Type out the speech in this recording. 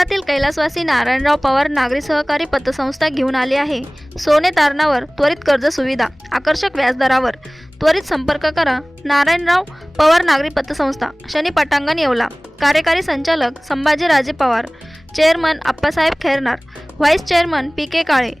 शहरातील कैलासवासी नारायणराव पवार नागरी सहकारी पतसंस्था घेऊन आली आहे सोने तारणावर त्वरित कर्ज सुविधा आकर्षक व्याजदरावर। त्वरित संपर्क करा नारायणराव पवार नागरी पतसंस्था, शनी पटांगण, येवला। कार्यकारी संचालक Sambhajiraje Pawar, chairman Appasaheb Khairnar, vice chairman P K काळे।